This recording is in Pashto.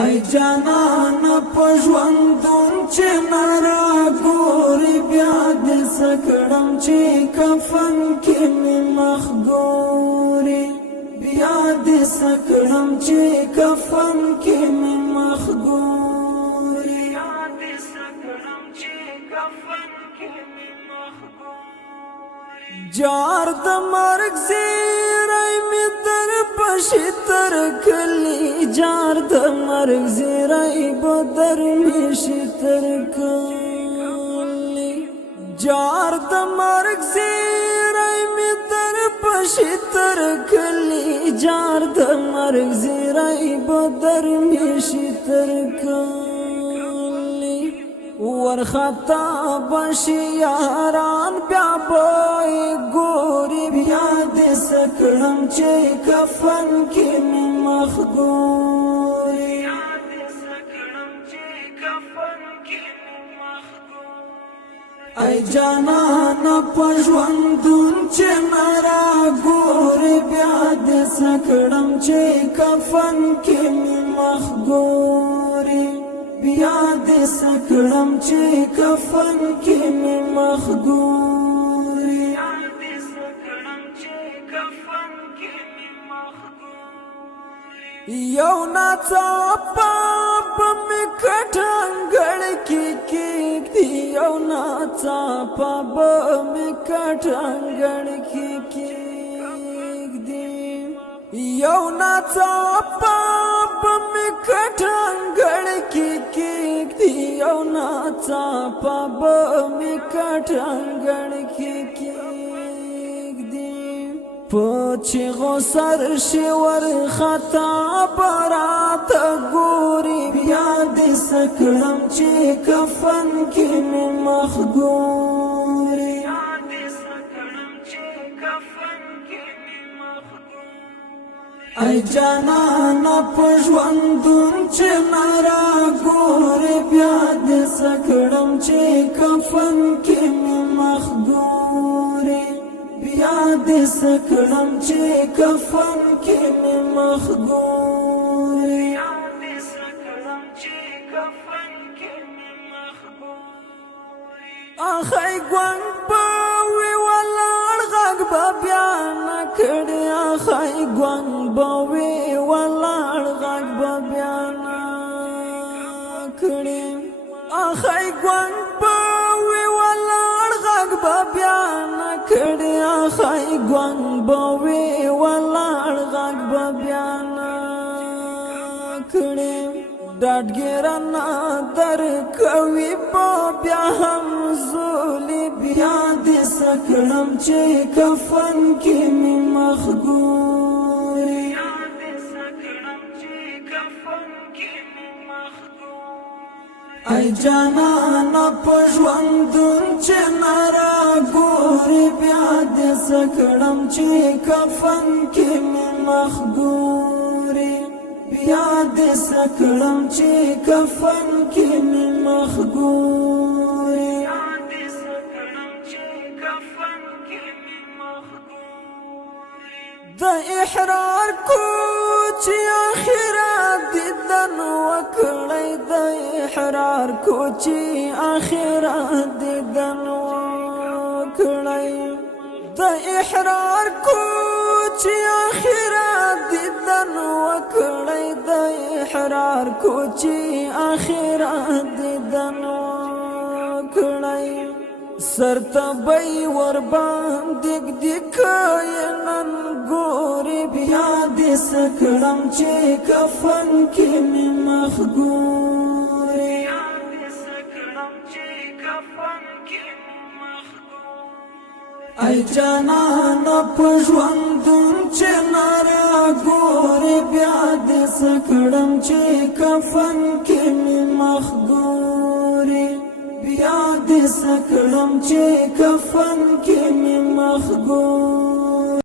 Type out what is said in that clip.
ای جانان پژوندون چې نارا ګوري بیا دې سکړم چې کفن کې مې مخ ګوري بیا دې سکړم چې کفن کې مې مخ ګوري بیا دې سکړم چې کفن کې مې مخ ګوري جار د مرګ زیری مې در پښې تر کلی جار د مرګ زیری به در میشي تر کلی جار د مرګ زیری مې در پښې تر کلی جار د مرګ زیری به در میشي تر کلی ورخطا بشي یاران بیا به ګوري بیا دې سکړم چې کفن کې مې مخ ګوري ای جانان پژوندون چې نارا ګوري بیا دې سکړم چې کفن کې مې مخ ګوري بیا دې سکړم چې کفن کې مې مخ ګوري یو ناڅاپه به مې کټنګړ کې کېږدي یو ناڅاپه به مې کټنګړ کې کېږدي یو ناڅاپه به مې کټنګړ کې کېږدي یو ناڅاپه به مې کټنګړ کې کېږدي پچې غوسر شي ورخطا برات ګوري بیا دې سکړم چې کفن کې مې مخ ګوري ای جانان پژوندون چې نارا ګوري بیا دې سکړم چې کفن کې مې مخ ګوري بیا دې سکړم چې کفن کې مې مخ ګوري اخی ګوند به وي ولاړ غږ به بیا نه کړي اخی ګوند به وي ولاړ غږ به بیا نه کړي اخی ګوند به وي ولاړ غږ به بیا نه کړي اخی ګوند به وي ولاړ غږ به بیا نه کړي ډاډګیرانه در کوي په بیا هم زولي بیا دې سکړم چې کفن کې مې مخ ګوري ای جانان پژوندون چې نارا ګوري بیا دې سکړم چې کفن کې مې مخ ګوري بیا دې سکړم چې کفن کې مې مخ ګوري د احرار کوچ اخره دیدن وکړی د احرار کوچ اخره دیدن وکړی د احرار کوچ اخره دیدن وکړی د احرار کوچ اخره دیدن وکړی سرتبی ور باندې دکاینن ګوري بیا دې سکړم چې کفن کې مې مخ ګوري ای جانان پژوندون چې نارا ګوري بیا دې سکړم چې کفن کې مې مخ ګوري بیا دې سکړم چې کفن کې مې مخ ګوري